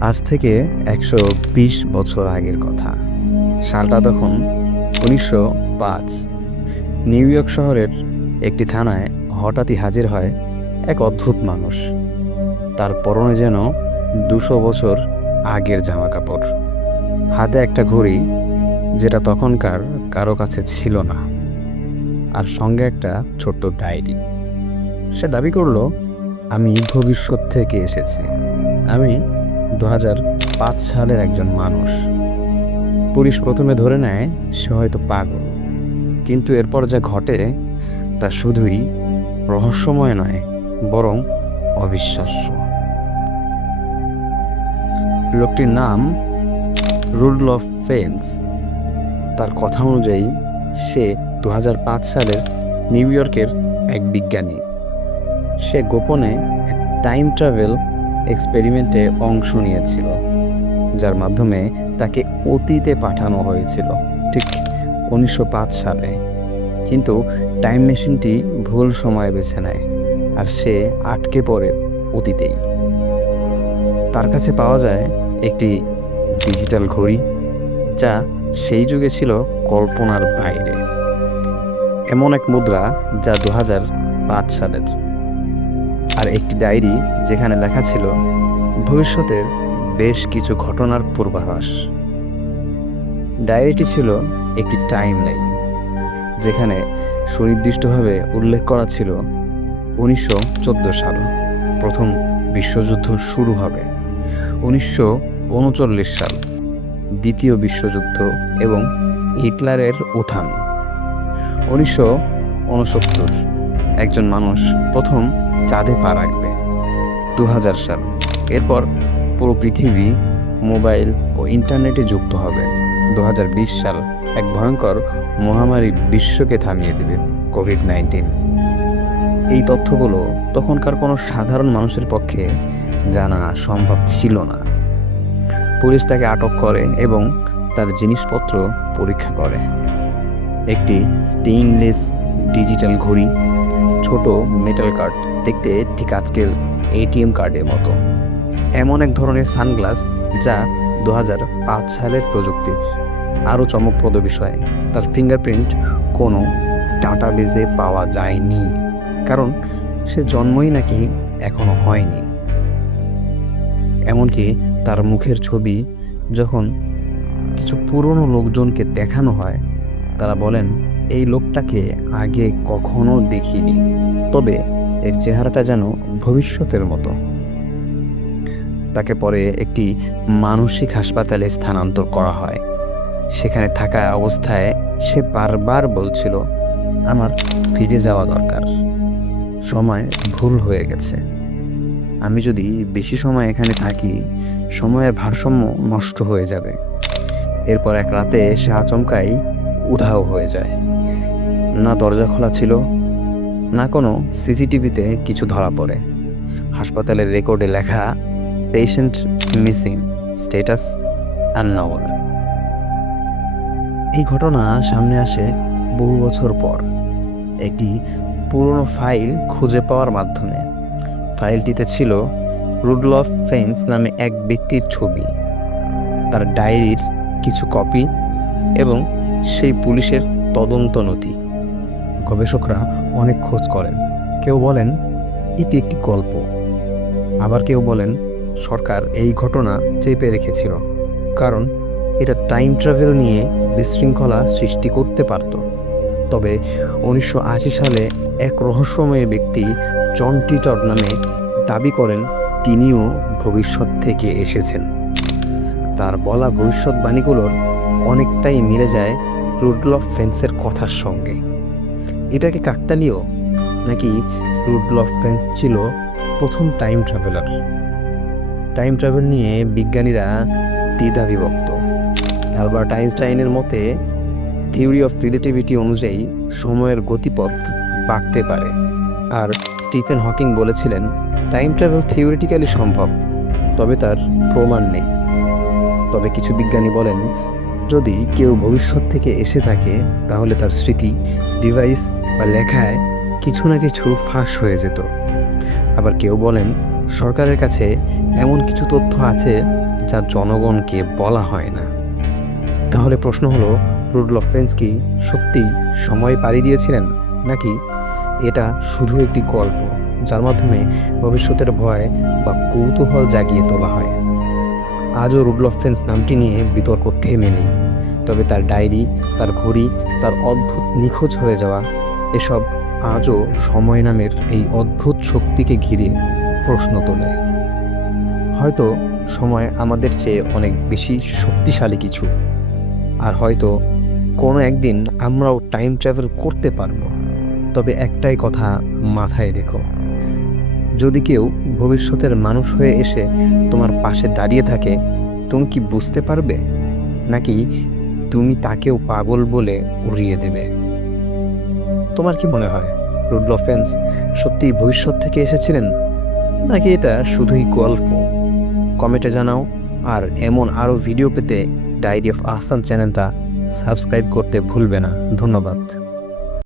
আজ থেকে একশো বিশ বছর আগের কথা। সালটা তখন উনিশশো পাঁচ। নিউ ইয়র্ক শহরের একটি থানায় হঠাৎই হাজির হয় এক অদ্ভুত মানুষ। তার পরনে যেন দুশো বছর আগের জামা কাপড় হাতে একটা ঘড়ি যেটা তখনকার কারও কাছে ছিল না। আর সঙ্গে একটা ছোট্ট ডায়েরি। সে দাবি করল, আমি ভবিষ্যৎ থেকে এসেছি। আমি দু সালের একজন মানুষ। পুলিশ প্রথমে ধরে নেয় সে হয়তো পাগল। কিন্তু এরপর যা ঘটে, তা শুধুই রহস্যময় নয়, বরং অবিশ্বাস্য। লোকটির নাম রুডলফ ফেন্স। তার কথা অনুযায়ী, সে দু হাজার পাঁচ সালের নিউ ইয়র্কের এক বিজ্ঞানী। সে গোপনে টাইম ট্রাভেল এক্সপেরিমেন্টে অংশ নিয়েছিল, যার মাধ্যমে তাকে অতীতে পাঠানো হয়েছিল, ঠিক উনিশশো পাঁচ সালে। কিন্তু টাইম মেশিনটি ভুল সময় বেছে নেয়, আর সে আটকে পড়ে অতীতেই। তার কাছে পাওয়া যায় একটি ডিজিটাল ঘড়ি, যা সেই যুগে ছিল কল্পনার বাইরে। এমন এক মুদ্রা যা দু সালের। আর একটি ডায়েরি যেখানে লেখা ছিল, ভবিষ্যতের বেশ কিছু ঘটনার পূর্বাভাস। ডায়েরিটি ছিল একটি টাইম লাইন যেখানে সুনির্দিষ্টভাবে উল্লেখ করা ছিল উনিশশো চোদ্দ সাল, প্রথম বিশ্বযুদ্ধ শুরু হবে, উনিশশো উনচল্লিশ সাল, দ্বিতীয় বিশ্বযুদ্ধ এবং হিটলারের উত্থান, উনিশশো উনসত্তর। একজন মানুষ প্রথম চাঁদে পা রাখবে। দু হাজার সাল। এরপর পুরো পৃথিবী মোবাইল ও ইন্টারনেটে যুক্ত হবে। দু হাজার বিশ সাল এক ভয়ঙ্কর মহামারী বিশ্বকে থামিয়ে দেবে কোভিড নাইন্টিন। এই তথ্যগুলো তখনকার কোনো সাধারণ মানুষের পক্ষে জানা সম্ভব ছিল না। পুলিশ তাকে আটক করে এবং তার জিনিসপত্র পরীক্ষা করে। একটি স্টেইনলেস ডিজিটাল ঘড়ি ছোট মেটাল কার্ড দেখতে ঠিক আজকের এটিএম কার্ডের মতো। এমন এক ধরনের সানগ্লাস যা দু হাজার পাঁচ সালের প্রযুক্তির আরও চমকপ্রদ বিষয়। তার ফিঙ্গারপ্রিন্ট কোনো ডাটাবেজে পাওয়া যায়নি, কারণ সে জন্মই নাকি এখনও হয়নি। এমনকি তার মুখের ছবি যখন কিছু পুরনো লোকজনকে দেখানো হয়, তারা বলেন এই লোকটাকে আগে কখনো দেখিনি। তবে এর চেহারাটা যেন ভবিষ্যতের মতো। তাকে পরে একটি মানসিক হাসপাতালে স্থানান্তর করা হয়। সেখানে থাকা অবস্থায় সে বারবার বলছিল, আমার ফিরে যাওয়া দরকার। সময় ভুল হয়ে গেছে। আমি যদি বেশি সময় এখানে থাকি, সময়ের ভারসাম্য নষ্ট হয়ে যাবে। এরপর এক রাতে সে আচমকাই উধাও হয়ে যায়। না দরজা খোলা ছিল, না কোনো সিসিটিভিতে কিছু ধরা পড়ে। হাসপাতালের রেকর্ডে লেখা পেশেন্ট মিসিং স্টেটাস আননোন এই ঘটনা সামনে আসে বহু বছর পর। একটি পুরনো ফাইল খুঁজে পাওয়ার মাধ্যমে। ফাইলটিতে ছিল রুডলফ ফেন্স নামে এক ব্যক্তির ছবি। তার ডায়েরির কিছু কপি এবং সেই পুলিশের তদন্ত নথি। গবেষকরা অনেক খোঁজ করেন। কেউ বলেন, এটি একটি গল্প। আবার কেউ বলেন, সরকার এই ঘটনা চেপে রেখেছিল, কারণ এটা টাইম ট্রাভেল নিয়ে বিশৃঙ্খলা সৃষ্টি করতে পারত। তবে উনিশশো আশি সালে এক রহস্যময় ব্যক্তি জন টিটর নামে দাবি করেন, তিনিও ভবিষ্যৎ থেকে এসেছেন। তার বলা ভবিষ্যৎবাণীগুলোর অনেকটাই মিলে যায় রুডলফ ফেন্সের কথার সঙ্গে। এটাকে কাকতালীয়? নাকি রুডলফ ফেন্স ছিল প্রথম টাইম ট্রাভেলার? টাইম ট্রাভেল নিয়ে বিজ্ঞানীরা দ্বিধা বিভক্ত অ্যালবার্ট আইনস্টাইনের মতে, থিওরি অফ রিলেটিভিটি অনুযায়ী সময়ের গতিপথ বাঁকতে পারে। আর স্টিফেন হকিং বলেছিলেন, টাইম ট্রাভেল থিওরিটিক্যালি সম্ভব, তবে তার প্রমাণ নেই। তবে কিছু বিজ্ঞানী বলেন যদি কেউ ভবিষ্যৎ থেকে এসে থাকে, তাহলে তার স্মৃতি ডিভাইস বা লেখায় কিছু না কিছু ফাঁস হয়ে যেত। আবার কেউ বলেন, সরকারের কাছে এমন কিছু তথ্য আছে যা জনগণকে বলা হয় না। তাহলে প্রশ্ন হলো রুডলফ ফেন্স কি সত্যি সময় পাড়ি দিয়েছিলেন? নাকি এটা শুধু একটি গল্প, যার মাধ্যমে ভবিষ্যতের ভয় বা কৌতূহল জাগিয়ে তোলা হয়? আজও রুডলফ ফেন্স নামটি নিয়ে বিতর্ক থেমে নেই। তবে তার ডায়েরি, তার ঘড়ি, তার অদ্ভুত নিখোঁজ হয়ে যাওয়া, এসব আজও সময় নামের এই অদ্ভুত শক্তিকে ঘিরে প্রশ্ন তোলে। হয়তো সময় আমাদের চেয়ে অনেক বেশি শক্তিশালী কিছু। আর হয়তো কোনো একদিন আমরাও টাইম ট্রাভেল করতে পারব। তবে একটাই কথা মাথায় রেখো, যদি কেউ ভবিষ্যতের মানুষ হয়ে এসে তোমার পাশে দাঁড়িয়ে থাকে, তুমি কি বুঝতে পারবে? নাকি তুমি তাকেও পাগল বলে উড়িয়ে দেবে? তোমার কি মনে হয়, রুডলফ ফেন্স সত্যিই ভবিষ্যৎ থেকে এসেছিলেন? নাকি এটা শুধুই গল্প? কমেন্টে জানাও, আর এমন আরও ভিডিও পেতে ডায়েরি অফ আহসান চ্যানেলটা সাবস্ক্রাইব করতে ভুলবে না। ধন্যবাদ।